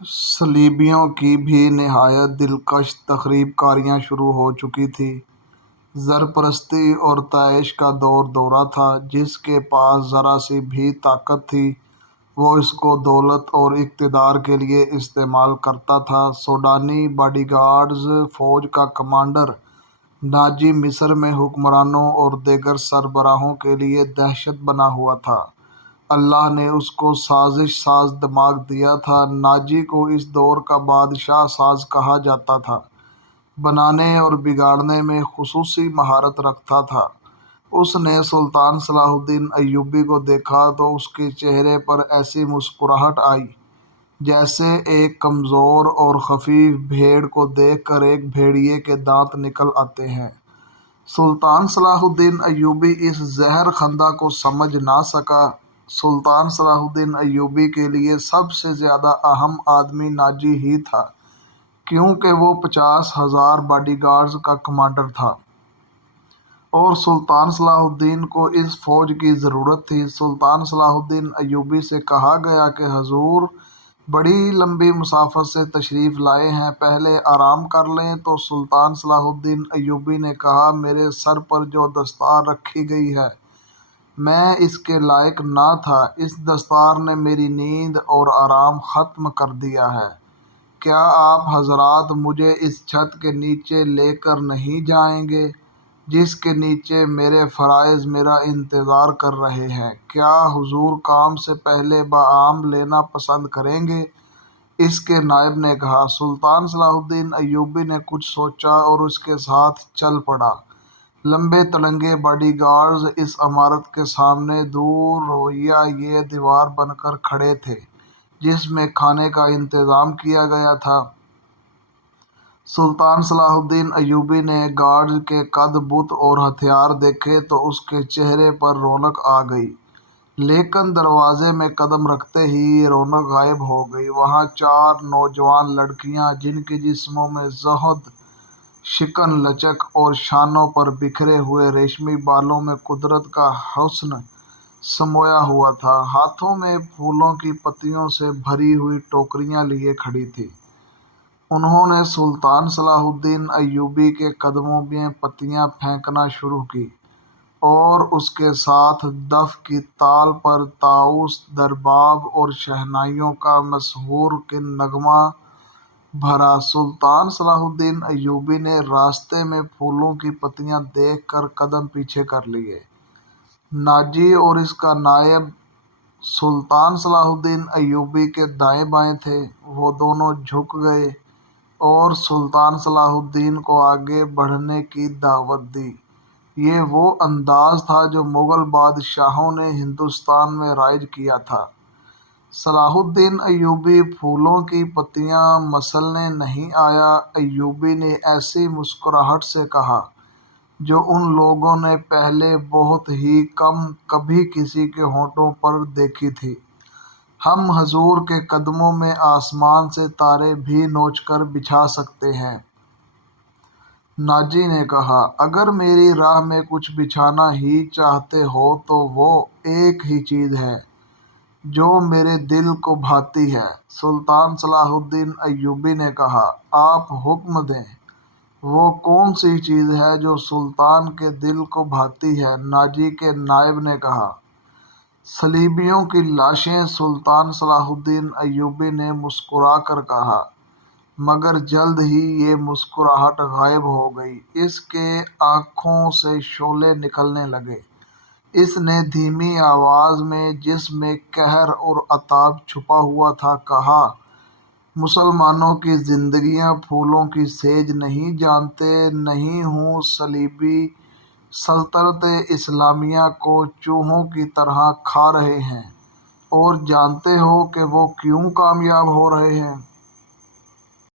صلیبیوں کی بھی نہایت دلکش تخریب کاریاں شروع ہو چکی تھیں۔ زرپرستی اور طائش کا دور دورہ تھا۔ جس کے پاس ذرا سی بھی طاقت تھی وہ اس کو دولت اور اقتدار کے لیے استعمال کرتا تھا۔ سوڈانی باڈی گارڈز فوج کا کمانڈر ناجی مصر میں حکمرانوں اور دیگر سربراہوں کے لیے دہشت بنا ہوا تھا۔ اللہ نے اس کو سازش ساز دماغ دیا تھا۔ ناجی کو اس دور کا بادشاہ ساز کہا جاتا تھا۔ بنانے اور بگاڑنے میں خصوصی مہارت رکھتا تھا۔ اس نے سلطان صلاح الدین ایوبی کو دیکھا تو اس کے چہرے پر ایسی مسکراہٹ آئی جیسے ایک کمزور اور خفیف بھیڑ کو دیکھ کر ایک بھیڑیے کے دانت نکل آتے ہیں۔ سلطان صلاح الدین ایوبی اس زہر خندہ کو سمجھ نہ سکا۔ سلطان صلاح الدین ایوبی کے لیے سب سے زیادہ اہم آدمی ناجی ہی تھا، کیونکہ وہ 50,000 باڈی گارڈز کا کمانڈر تھا اور سلطان صلاح الدین کو اس فوج کی ضرورت تھی۔ سلطان صلاح الدین ایوبی سے کہا گیا کہ حضور بڑی لمبی مسافت سے تشریف لائے ہیں، پہلے آرام کر لیں۔ تو سلطان صلاح الدین ایوبی نے کہا، میرے سر پر جو دستار رکھی گئی ہے میں اس کے لائق نہ تھا۔ اس دستار نے میری نیند اور آرام ختم کر دیا ہے۔ کیا آپ حضرات مجھے اس چھت کے نیچے لے کر نہیں جائیں گے جس کے نیچے میرے فرائض میرا انتظار کر رہے ہیں؟ کیا حضور کام سے پہلے بآم لینا پسند کریں گے؟ اس کے نائب نے کہا۔ سلطان صلاح الدین ایوبی نے کچھ سوچا اور اس کے ساتھ چل پڑا۔ لمبے تڑنگے باڈی گارڈز اس عمارت کے سامنے دور رویہ یہ دیوار بن کر کھڑے تھے جس میں کھانے کا انتظام کیا گیا تھا۔ سلطان صلاح الدین ایوبی نے گارڈز کے قد بت اور ہتھیار دیکھے تو اس کے چہرے پر رونق آ گئی، لیکن دروازے میں قدم رکھتے ہی یہ رونق غائب ہو گئی۔ وہاں 4 نوجوان لڑکیاں جن کے جسموں میں زہد، شکن، لچک اور شانوں پر بکھرے ہوئے ریشمی بالوں میں قدرت کا حسن سمویا ہوا تھا، ہاتھوں میں پھولوں کی پتیوں سے بھری ہوئی ٹوکریاں لیے کھڑی تھیں۔ انہوں نے سلطان صلاح الدین ایوبی کے قدموں میں پتیاں پھینکنا شروع کی اور اس کے ساتھ دف کی تال پر طاؤس، درباب اور شہنائیوں کا مسحور کن نغمہ بھرا۔ سلطان صلاح الدین ایوبی نے راستے میں پھولوں کی پتیاں دیکھ کر قدم پیچھے کر لیے۔ ناجی اور اس کا نائب سلطان صلاح الدین ایوبی کے دائیں بائیں تھے۔ وہ دونوں جھک گئے اور سلطان صلاح الدین کو آگے بڑھنے کی دعوت دی۔ یہ وہ انداز تھا جو مغل بادشاہوں نے ہندوستان میں رائج کیا تھا۔ صلاح الدین ایوبی پھولوں کی پتیاں مسلنے نہیں آیا۔ ایوبی نے ایسی مسکراہٹ سے کہا جو ان لوگوں نے پہلے بہت ہی کم کبھی کسی کے ہونٹوں پر دیکھی تھی، ہم حضور کے قدموں میں آسمان سے تارے بھی نوچ کر بچھا سکتے ہیں۔ ناجی نے کہا، اگر میری راہ میں کچھ بچھانا ہی چاہتے ہو تو وہ ایک ہی چیز ہے جو میرے دل کو بھاتی ہے۔ سلطان صلاح الدین ایوبی نے کہا، آپ حکم دیں، وہ کون سی چیز ہے جو سلطان کے دل کو بھاتی ہے؟ ناجی کے نائب نے کہا، صلیبیوں کی لاشیں۔ سلطان صلاح الدین ایوبی نے مسکرا کر کہا، مگر جلد ہی یہ مسکراہٹ غائب ہو گئی۔ اس کے آنکھوں سے شعلے نکلنے لگے۔ اس نے دھیمی آواز میں جس میں قہر اور عتاب چھپا ہوا تھا کہا، مسلمانوں کی زندگیاں پھولوں کی سیج نہیں جانتے، نہیں ہوں صلیبی سلطنت اسلامیہ کو چوہوں کی طرح کھا رہے ہیں، اور جانتے ہو کہ وہ کیوں کامیاب ہو رہے ہیں؟